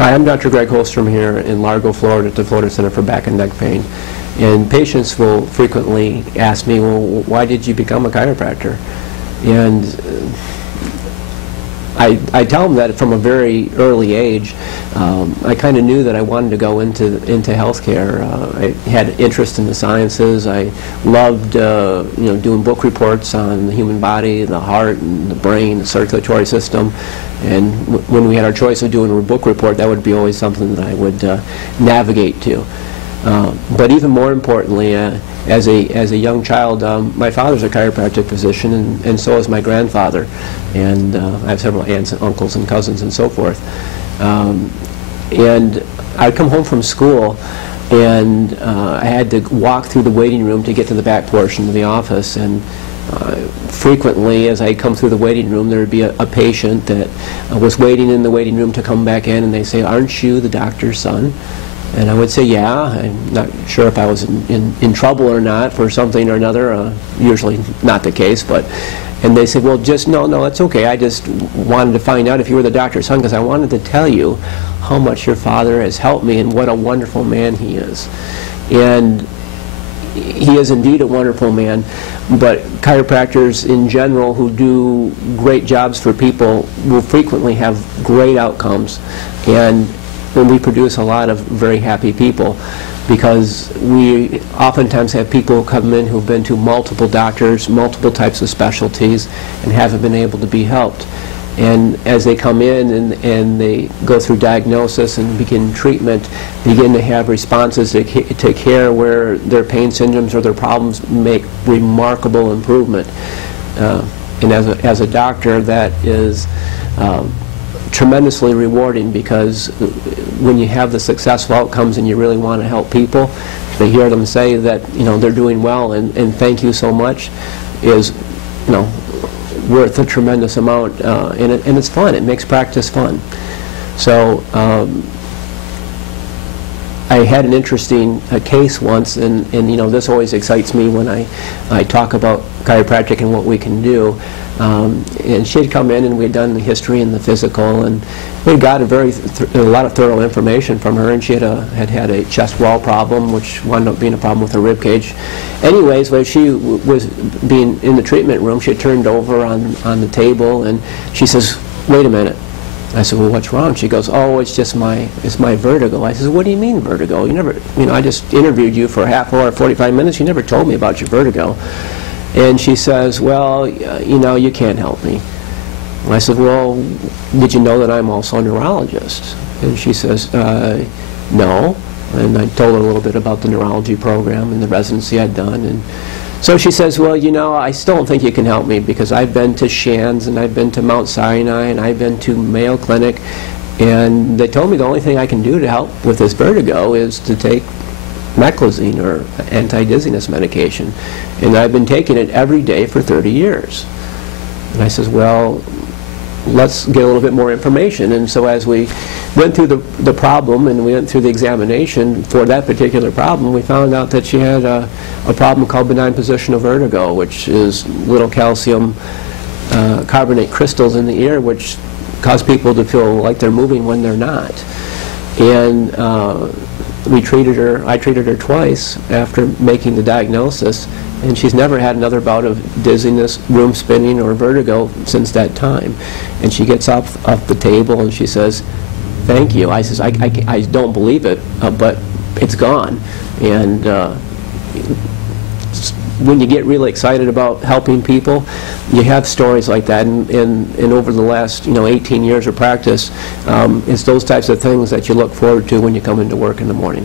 Hi, I'm Dr. Greg Hollstrom here in Largo, Florida at the Florida Center for Back and Neck Pain. And patients will frequently ask me, well, why did you become a chiropractor? And I tell them that from a very early age. I kind of knew that I wanted to go into healthcare. I had interest in the sciences. I loved doing book reports on the human body, the heart, and the brain, the circulatory system. And when we had our choice of doing a book report, that would be always something that I would navigate to. But even more importantly, as a young child, my father's a chiropractic physician, and so is my grandfather. And I have several aunts and uncles and cousins and so forth. And I'd come home from school, and I had to walk through the waiting room to get to the back portion of the office. And frequently, as I come through the waiting room, there would be a patient that was waiting in the waiting room to come back in, and they say, "Aren't you the doctor's son?" And I would say, "Yeah." I'm not sure if I was in trouble or not for something or another. Usually not the case, but. And they said, "Well, just no, it's okay. I just wanted to find out if you were the doctor's son, because I wanted to tell you how much your father has helped me and what a wonderful man he is." And he is indeed a wonderful man, but chiropractors in general who do great jobs for people will frequently have great outcomes, and we produce a lot of very happy people, because we oftentimes have people come in who've been to multiple doctors, multiple types of specialties, and haven't been able to be helped. And as they come in and they go through diagnosis and begin treatment, begin to have responses to care where their pain syndromes or their problems make remarkable improvement. And as a doctor, that is tremendously rewarding, because when you have the successful outcomes and you really want to help people, to hear them say that they're doing well and thank you so much is worth a tremendous amount, and it's fun. It makes practice fun. So I had an interesting case once, and this always excites me when I talk about chiropractic and what we can do. And she had come in, and we had done the history and the physical, and we got a lot of thorough information from her. And she had a chest wall problem, which wound up being a problem with her rib cage. Anyways, when she was being in the treatment room, she had turned over on the table, and she says, "Wait a minute." I said, "Well, what's wrong?" She goes, "Oh, it's my vertigo." I said, "What do you mean vertigo? You never, I just interviewed you for a half hour, 45 minutes. You never told me about your vertigo." And she says, "Well, you can't help me." And I said, "Well, did you know that I'm also a neurologist?" And she says, "No." And I told her a little bit about the neurology program and the residency I'd done. And so she says, "Well, I still don't think you can help me, because I've been to Shands, and I've been to Mount Sinai, and I've been to Mayo Clinic, and they told me the only thing I can do to help with this vertigo is to take meclizine, or anti-dizziness medication. And I've been taking it every day for 30 years. And I says, "Well, let's get a little bit more information." And so as we went through the problem, and we went through the examination for that particular problem, we found out that she had a problem called benign positional vertigo, which is little calcium carbonate crystals in the ear, which cause people to feel like they're moving when they're not. And I treated her twice after making the diagnosis, and she's never had another bout of dizziness, room spinning, or vertigo since that time. And she gets off the table and she says, "Thank you." I says, I don't believe it, but it's gone. And when you get really excited about helping people, you have stories like that. And over the last 18 years of practice, it's those types of things that you look forward to when you come into work in the morning.